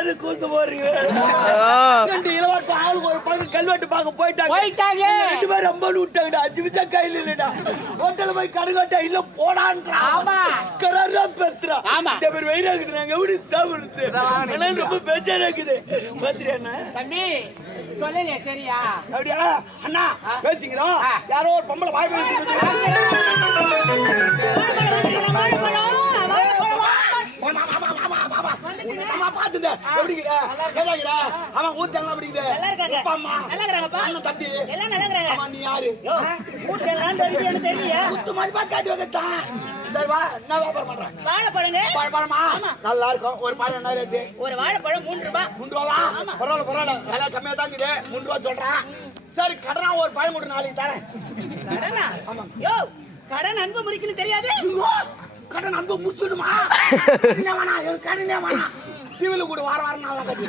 என்னது கூசு போறீங்க? இளவரச ஆளுக்கு ஒரு பக்கம் கல்வெட்டு பார்க்க போயிட்டாங்க. 2 பேரும் ரொம்ப விட்டாங்கடா. 5 நிமிஷம் கையில் இல்லடா. ஹோட்டல் போய் கடுங்கட்டா இல்ல போடான்றான். கராரா பேசுறான். இந்த பேர் வெயிலா இருக்குறாங்க. எப்படி சாப்பிடுறது? ஆனா ரொம்ப பேச்சாரா இருக்குது. பாத்தியா அண்ணா? தம்பி சொல்லலையா சரியா? அப்படியா அண்ணா பேசிக்கிறோம். யாரோ ஒரு பொம்பளை வாய் பேசிட்டு அவன் ஊர்ச்சாங்க அப்படிங்குது. தம்பி நீ யாரு? சரி வா என்ன வியாபாரம் பண்றேன்? வாழைப்பழங்க. வாழைப்பழமா? நல்லா இருக்கும். ஒரு பழம் என்ன ரேட்டு? ஒரு வாழைப்பழம் 3 ரூபாய். 3 ரூபாவா? பரவாயில்ல பரவாயில்ல நல்லா கம்மியா தான் இருக்குது. 3 ரூபாய் சொல்றேன். சரி கடனா ஒரு பழம் கொடு நாளைக்கு தரேன். கடனா? யோ கடன் அன்பு முடிக்கணும் தெரியாது? கடன் அன்பு முடிச்சுடுமா? வேணா எனக்கு கடனே வேணா. டிவில கூட வார வாரம் நான் கட்டி.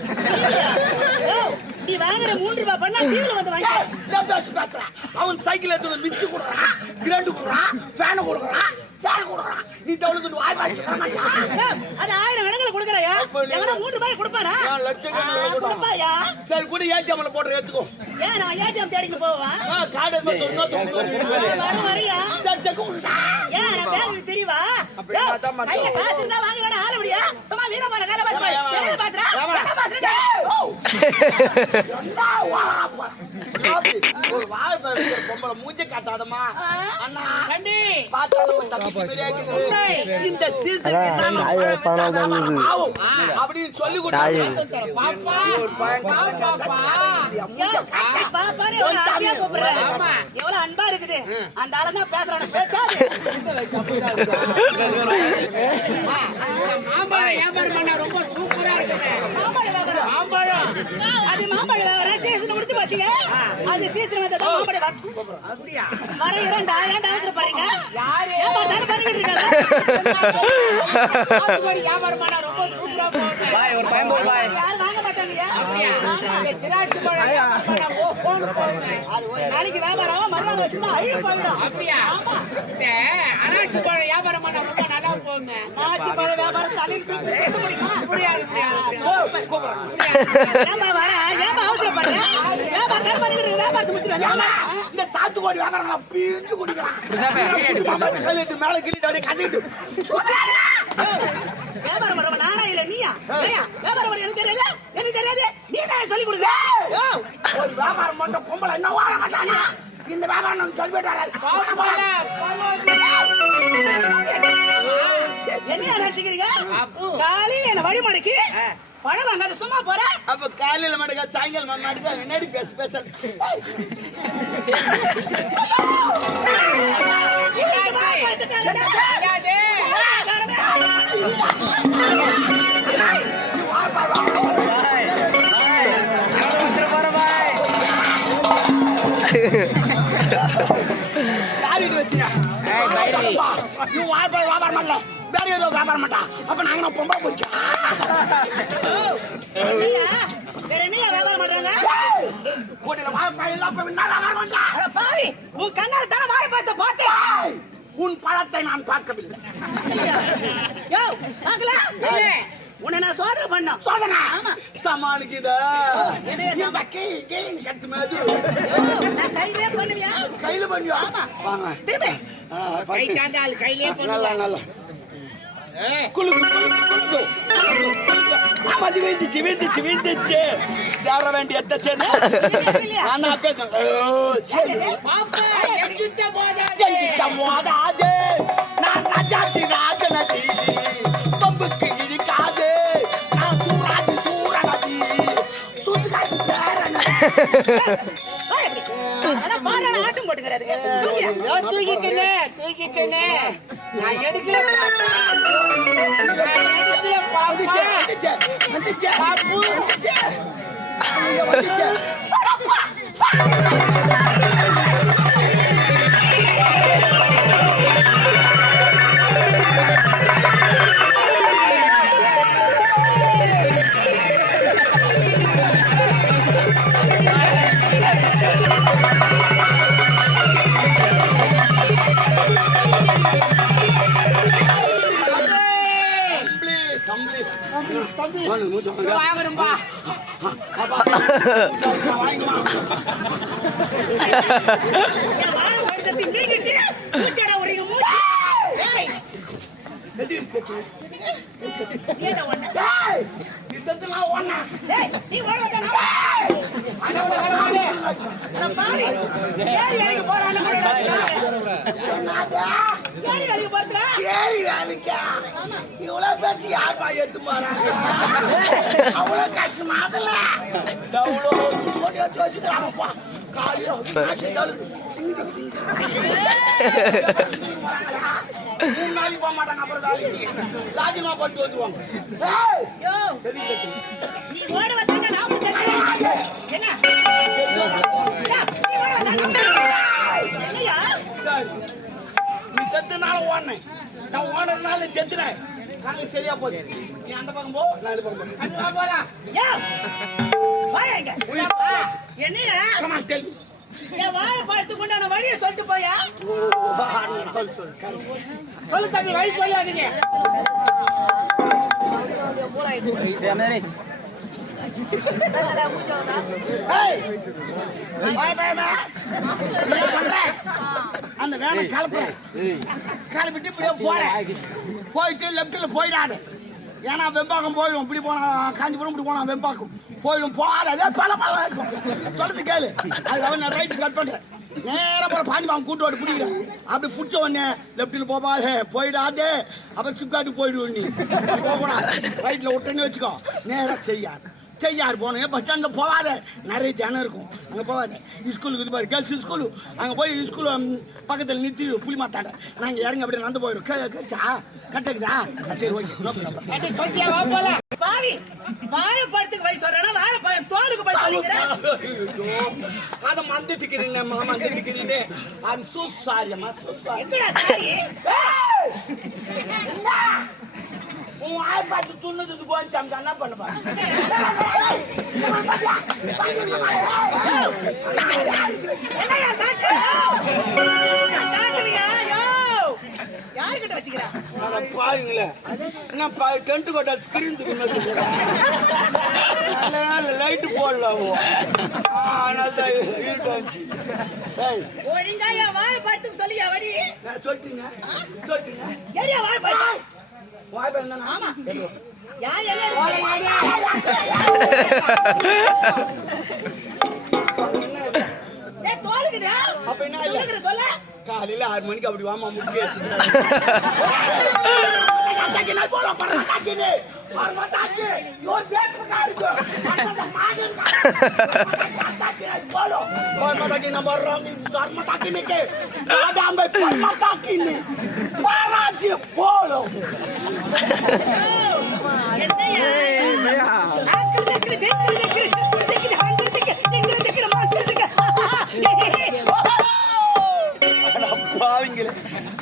நீ வாங்குற 3 ரூபாய் பண்ணா டிவில வந்து வாங்கி. பேசுறேன். அவன் சைக்கிள் எடுத்து மிச்சு கொடுக்குறான், கிராண்டு கொடுக்குறான், ஃபேன் கொடுக்குறான், சேர் கொடுக்குறான். நீ தவளுக்கு வாய் பாய்ச்சி தர மாட்டியா? அது 1000 கணக்குல கொடுக்குறாயா? எவனா 3 ரூபாய் கொடுப்பாரா? லட்சக்கணக்கில் கொடுப்பாயா? சரி கூட ஏடிஎம்ல போட்டு எடுத்துக்கோ. ஏன் நான் ஏடிஎம் தேடிக்கு போவா? கார்டு எடுத்து சொன்னா வரியா? சரி செக் உண்டா? ஏன் நான் பேங்க் தெரியவா? கையில காசு இருந்தா வாங்கலடா ஆள முடியா? சும்மா வீரமான கால பாத்து பாத்துறா. என்ன பாத்துறா? என்ன வாப்பா? ஒரு வாய் பேசுற பொம்பளை மூஞ்சி காட்டாதமா. அண்ணா கண்டி பாத்தாலும் தப்பிச்சு பிரியாக்குது. இந்த சீசன் அப்படி சொல்லி கொடுத்தாங்க. பாப்பா பாப்பானே ஆசியா கூப்பிடுறேன். எவ்வளவு அன்பா இருக்குது. அந்த ஆளு தான் பேசுறானே பேச்சாது. மாம்பழம் வியாபாரம் பண்ணா ரொம்ப சூப்பரா இருக்குது. மாம்பழம் அது மாம்பழம் வியாபாரம் சீசன் முடிச்சு போச்சுங்க. அது சீசன் வந்தா மாம்பழம் அப்படியா? வர 2 அவசரம் பாருங்க. யாரு வியாபாரம் பண்ணிட்டு இருக்காங்க. வியாபாரம் பண்ணா ரொம்ப சூப்பரா போகுது. பாய் ஒரு பையன் போடு பாய். யாரும் வாங்க மாட்டாங்கயா. அப்படியா? திராட்சை பழம் வியாபாரம் பண்ணா போகுது. அது ஒரு நாளைக்கு வியாபாரம் மறுநாள் வச்சுதான் அழிவு போயிடும். அப்படியா? இந்த அனாசி பழம் வியாபாரம் பண்ணா ரொம்ப நல்லா போகுது. நாச்சி பழ வியாபாரம் தலையில் தூக்கி போட முடியுமா? முடியாது ஏமா வர ஏமா அவசரப்படுற? வியாபாரத்தை பண்ணிட்டு இருக்க. வியாபாரத்தை முடிச்சிடுவாங்க. இந்த சாத்துக்கோடி வியாபாரம் பீஞ்சு குடிக்கிறான். மேல கிளிட்டு கட்டிட்டு வியாபாரம் பண்றவ நானா இல்ல நீயா? வியாபாரம் பண்ண எனக்கு தெரியல. எனக்கு தெரியாது. நீ என்ன சொல்லி கொடுங்க? ஒரு வியாபாரம் பண்ற பொம்பளை என்ன வாழ மாட்டாங்க. இந்த வியாபாரம் நம்ம சொல்லி போயிட்டாரு. என்ன நினைச்சுக்கிறீங்க? காலையில என்ன வழி மடக்கி பழம் வாங்காத சும்மா போற. அப்ப காலையில மடக்கா சாயங்காலம் மடக்கா என்னடி பேச வியாபாரம் பண்ணல வேற ஏதோ வியாபாரம் பண்ணா. அப்ப நாங்க பொம்பளை போய்க்கலாம். வேற என்ன வியாபாரம் பண்றாங்க? கோட்டையில வாழைப்பழம் எல்லாம் வியாபாரம் பண்ணா. பாவி உன் கண்ணால தானே வாழைப்பழத்தை பார்த்தேன். உன் பழத்தை நான் பார்க்கவில்லை. யோ பாக்கல உன்னை நான் சோதனை பண்ணோம். சோதனை? ஆமா. சமாளிக்குதா? நான் கையிலே பண்ணுவியா? கையில பண்ணுவியா? வாங்க திரும்பி கை தாண்டால் கையிலே நல்லா நல்லா வீழ்ந்துச்சு சேர வேண்டிய போதாது. நான் ராஜாதி ராஜநதி பம்புக்கு இழிக்காது. நான் சூராதி சூரநதி சுத்துக்காது பேரநதி. ஆட்டம் போட்டுக்கிறாரு. தூக்கிட்டேனே நான் எடுக்கல. வாங்குறோம்பா. என் வாழை பழத்தை நீக்கிட்டு மூச்சடா உரிங்க மூச்சு. ஏய், நீடா ஒண்ணு. டேய், நீ ஓட வந்தா நான் பாவி. ஏறி வேலைக்கு போறான்னு ஏறி வேலைக்கு போறா. ஏறி வேலைக்கா? இவ்வளவு பேச்சு யாருமா எடுத்து போறாங்க? அவ்வளவு கஷ்டமா அதுல அவ்வளோ வச்சுக்கிறாங்கப்பா. காலையில மூணு நாளைக்கு போக மாட்டாங்க. அப்புறம் வேலைக்கு ராஜினாமா பண்ணிட்டு வந்துருவாங்க. யோ, நீ ஓட வந்தா நான் முடிச்சேன். என்ன? நீ ஓட வந்தா என்னையா? சரி, நீ செத்துனால ஓடினேன், நான் ஓடுறதுனால செத்துனேன். கணக்கு சரியா போச்சு. நீ அந்த பக்கம் போ, நான் இந்த பக்கம் போறேன். போலாம். யோ, வாயா இங்க. என்னையா? Come on, tell me. என் வாழை பழத்துக்கு உண்டான வழியை சொல்லிட்டு போயா. சொல்லு தம்பி, வழி போயாதீங்க. அந்த வேலை கிளப்புறேன், கிளப்பிட்டு இப்படியே போறேன். போயிட்டு லெப்ட்ல போயிடாது. ஏன்னா வெம்பாக்கம் போயிடும். இப்படி போனா காஞ்சிபுரம், இப்படி போனா வெம்பாக்கம் போயிடும். போகாது, அதே பல பல சொல்றது கேளு. அதுக்காக நான் ரைட்டு கட் பண்றேன். நேரம் போற பாண்டிமாவும் கூட்டு ஓட்டு பிடிக்கிறேன். அப்படி பிடிச்ச உடனே லெப்டில் போபாதே, போயிடாதே. அப்புறம் சிப்காட்டு போயிடுவோம். நீ போகக்கூடாது. ரைட்ல விட்டுன்னு வச்சுக்கோ. நேரம் செய்யார் போனேன். பஸ் ஸ்டாண்டில் போகாத, நிறைய ஜனம் இருக்கும். அங்கே போகாத. ஸ்கூலுக்கு இது பாரு, கேர்ள்ஸ் ஸ்கூலு. அங்கே போய் ஸ்கூலு பக்கத்தில் நிறுத்தி புளி மாத்தாட. நாங்கள் இறங்கி அப்படியே நடந்து போயிடும். கேச்சா கட்டக்குதா? சரி, ஓகே. பாவி, வாழைப்பழத்துக்கு வயசு சொல்றேன்னா வாழைப்பழம் தோலுக்கு போய் சொல்லிக்கிறேன். அதை மறந்துட்டுக்கிறீங்க, மறந்துட்டுக்கிறீங்க. I'm so sorry, அம்மா, so sorry. எங்கடா சாரி? உன் வாய் பார்த்து துண்ணதுக்கு போச்சு. அம்மா என்ன பண்ண போறேன்? என்னையா காட்டு? காட்டுறியா? யோ, யாருக்கிட்ட வச்சுக்கிறா? பாருங்களே, என்ன டென்ட் கோட்டா ஸ்கிரீன் நல்ல லைட்டு போடலாம். அதனால தான் இருட்டாச்சு. ஒழுங்கா என் வாழைப்பழத்துக்கு சொல்லியா வழி? சொல்லிட்டீங்க, சொல்லிட்டீங்க. ஏரியா வாழைப்பழம்? வாய்ப்பு என்ன? ஆமா. யார் என்ன? ஏ தோலுக்குதா? அப்ப என்ன இல்ல சொல்ல? காலையில 6 மணிக்கு அப்படி வாமா முக்கிய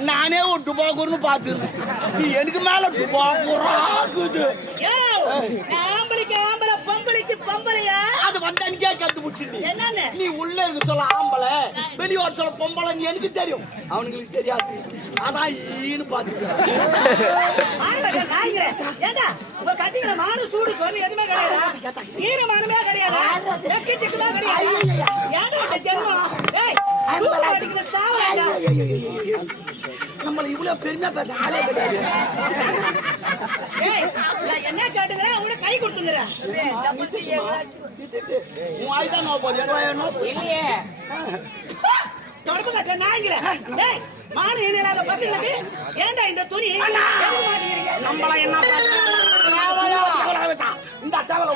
நானே ஒரு துபாக்கூர்னு பாத்துருந்தேன். நீ எனக்கு மேல துபாக்கூராக்குது. அது வந்து அன்னைக்கே கண்டுபிடிச்சிருந்தீ. நீ உள்ள இருக்க சொல்ல ஆம்பளை, வெளியே வர சொல்ல பொம்பளை. நீ எனக்கு தெரியும், அவனுங்களுக்கு தெரியாது. அதான் ஈன்னு பாத்துக்கிறேன். நம்மள இவ்வளவு பெருமையா பேச ஆளே கிடையாது. என்ன கேட்டுக்கிறேன்? உங்களை கை கொடுத்துங்கிறேன். உன் ஆயுதான் நோ போது இல்லையே, தொடர்பு கட்ட நாய்கிறேன். மான இணையாத பசங்களுக்கு ஏண்டா இந்த துணி மாட்டேங்கிறீங்க? நம்மள என்ன இந்த தேவலை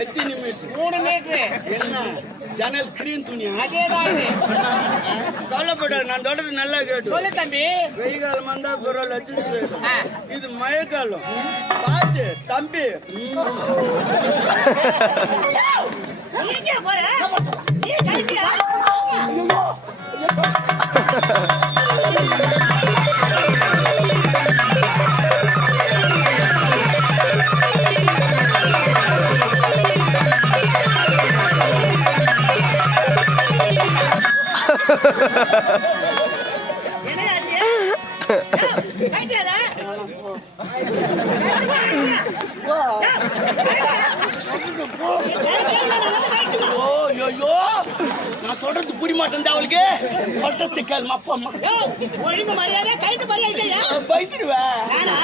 எத்தனை மீட்டர்? 3 மீட்டர். என்ன ஜன்னல் ஸ்கிரீன் துணியா அதேதான் இது. கவலைப்படாது நான் தொடர்ந்து நல்லா கேட்டு சொல்லு தம்பி. வெயில் காலம் வந்தா பரவாயில்ல ஆ. இது மழைக்காலம் பார்த்து தம்பி நீ எங்க போற நீ கழிச்சியா என்ன ஆச்சு கழிச்சியாதா ஐயோ நான் சொல்றது புரிய மாட்டேன் அவளுக்கு சொல்றது கேள்வி அப்பா அம்மா ஒழுங்கு மரியாதை கைட்டு மரியாதை இல்லையா பயந்துடுவேன் நானா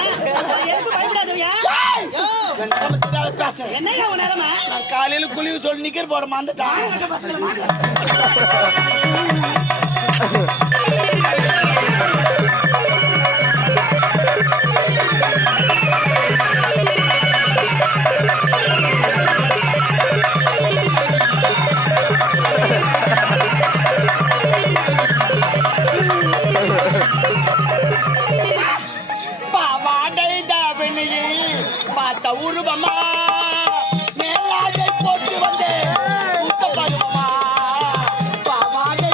எதுக்கு பயப்படாதவையா பேசுறேன் என்னையா உன் நிலைமை நான் காலையில குளிவு சொல்லி நிக்கிற போட மாந்துட்டான் பார்த்த உருவமா மேலாடை போட்டு வந்து முத்த பருவமா பாவாடை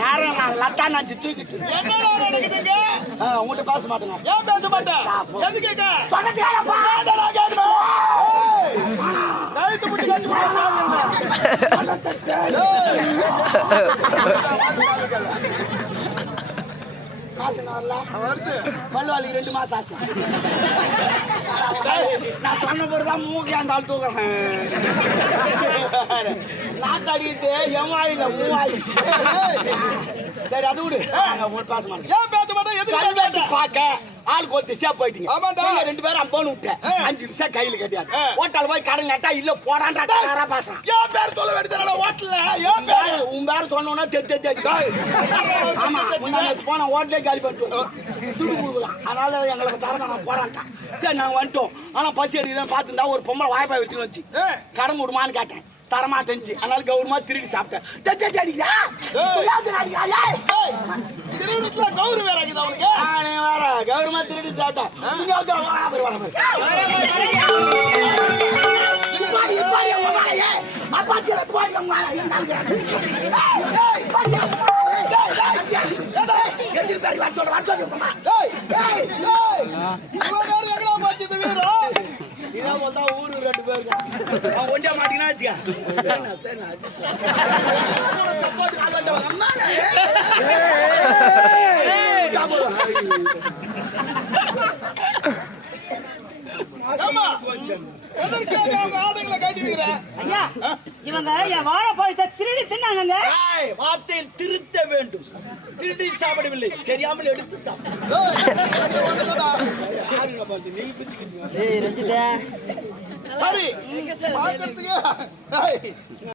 நேரம் நான் லட்டா நாச்சு தூக்கிட்டு உங்கள்கிட்ட பேச மாட்டேங்க ஏன் பேச மாட்டேன் எது கேட்க கழுத்து முட்டி கட்டி வருது பல்வாளிக்கு 2 மாசம் ஆச்சு நான் சொன்ன பிறகுதான் மூக்கி அந்த ஆள் தூக்குறேன் நான் தடிக்கிட்டு என் வாயில மூவாயி சரி அது விடு பேச மாட்டேன் ஏன் பேச மாட்டேன் எது கல்வெட்டு பார்க்க ஆளுக்கு ஒரு திசையா போயிட்டீங்க ஆமாண்டா. 2 பேரும் அம்போன்னு விட்டேன் 5 நிமிஷம் கையில கட்டியாரு ஹோட்டல் போய் கடன் கட்டா இல்ல போடான்றா காரா பேசுறான் ஏன் பேர் சொல்ல வேண்டியது ஹோட்டல்ல ஏன் பேர் உன் பேர சொன்னோன்னா தெத்தி ஆமா முன்னாடி போன ஹோட்டலே காலி பண்ணிட்டு துடு கொடுக்கலாம் அதனால எங்களுக்கு தரமா நான் போடான்ட்டான் சரி நாங்க வந்துட்டோம் ஆனா பசி அடிக்கிறேன் பார்த்துருந்தா ஒரு பொம்பளை வாய்ப்பாய் வச்சுன்னு வச்சு கடன் விடுமான்னு கேட்டேன் தரமாட்டேன்ச்சு அதனால கௌரவமா திருடி சாப்பிட்டேன் தெத்தி அடிக்கிறா திருவிழா கௌரவ வேற இருக்குது அவனுக்கு நானே வேற கௌரவமா திருடி சாப்பிட்டேன் ஊரு 2 பேருக்கு ஒண்டியா மாட்டீங்கன்னா எதற்காக அவங்க ஆடைகளை கட்டி வைக்கிறேன் ஐயா இவங்க என் வாழைப்பழத்தை திருடி தின்னாங்க வார்த்தையில் திருத்த வேண்டும் திருடி சாப்பிடவில்லை தெரியாமல் எடுத்து சாப்பிடு சரி பார்க்கறதுக்கு